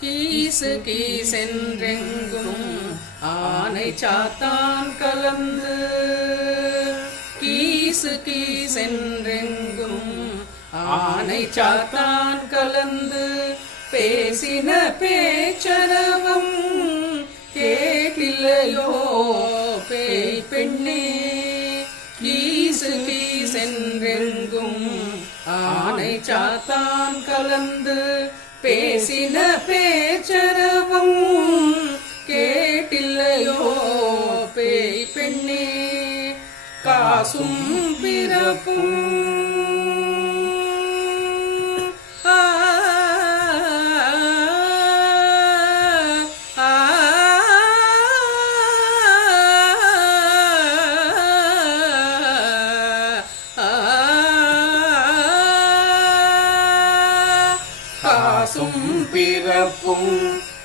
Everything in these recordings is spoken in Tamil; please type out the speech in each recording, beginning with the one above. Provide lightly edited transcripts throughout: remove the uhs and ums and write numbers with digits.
கீசு கீசென்றெங்கும் ஆனை சாத்தான் கலந்து கீசு கீசென்றெங்கும் ஆனை சாத்தான் கலந்து பேசின பேச்சரவம் கேட்டில்லையோ பேய் பெண்ணே கீசு கீசென்றெங்கும் ஆனை சாத்தான் கலந்து பேசின பேச்சரவம் கேட்டில்லையோ பேய் பெண்ணே காசும் பிறப்பும் காசும் பிறப்பும்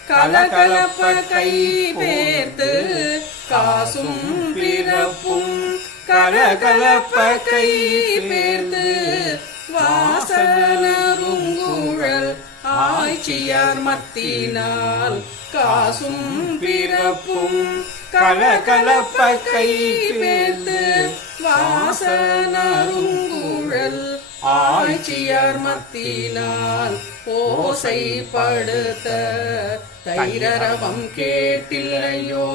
கலகலப்ப கை பேர்த்து காசும் பிறப்பும் கலகலப்ப கை பேர்த்து வாசனருங்குழல் ஆய்ச்சியார் மத்தினால் காசும் பிறப்பும் கலகலப்ப கை பேர்த்து வாசனருங்குழல் ஆய்ச்சியார் மத்தினால் ஓசைப்படுத்த தைரரவம் கேட்டில்லையோ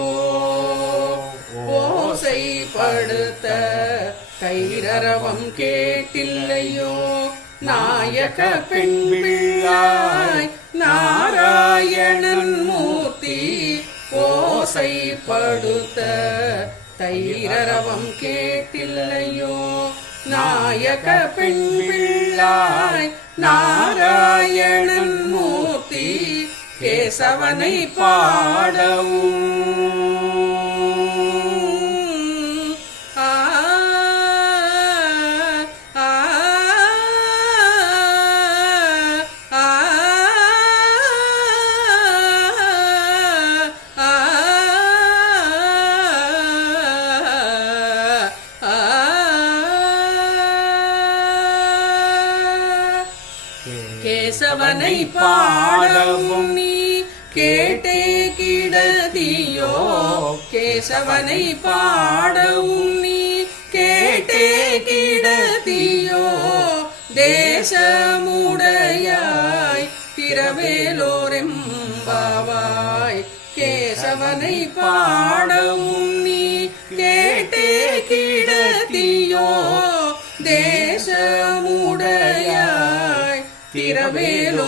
ஓசைப்படுத்த தைரரவம் கேட்டில்லையோ நாயக பெண் பிள்ளாய் நாராயணன் மூர்த்தி ஓசைப்படுத்த தைரரவம் கேட்டில்லையோ நாயக பெண் பிள்ளாய் நாராயணன் மூர்த்தி கேசவனை பாடவும் கேசவனை பாடவும் நீ கேட்டே கிடதியோ கேசவனை பாடவும் நீ கேட்டே கிடதியோ தேசமுடையாய் திரவேலோரெம்பாவாய் கேசவனை பாடவும் நீ கேட்டே கிடதியோ தேசமுடையாய் திரவேலோரெம்பாவாய்